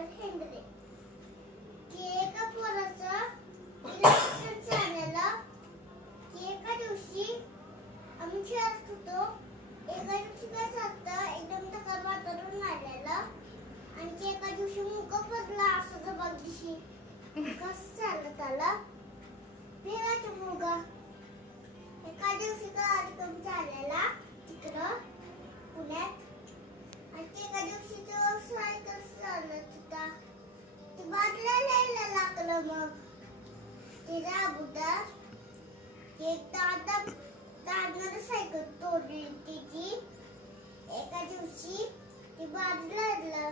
Alexander Henry. एका पोराचं election झालेलं की एका दिवशी आम्ही खेळत होतो. एका दिवशी काय झालं, एकदम ढगाळ वातावरण आलेलं आणि एका दिवशी मुगा पडला असं जबरदस्ती. कसं झालं त्याला फिरायचं मुगा. एका दिवशी कार्यक्रम झालेला तिकडं पुण्यात आणि एका दिवशी तो सायकल चालत होता. ते बदलायला लागलं. मग ते अगोदर एक दादानं सायकल तोडली तिची. एका दिवशी ते बदलायला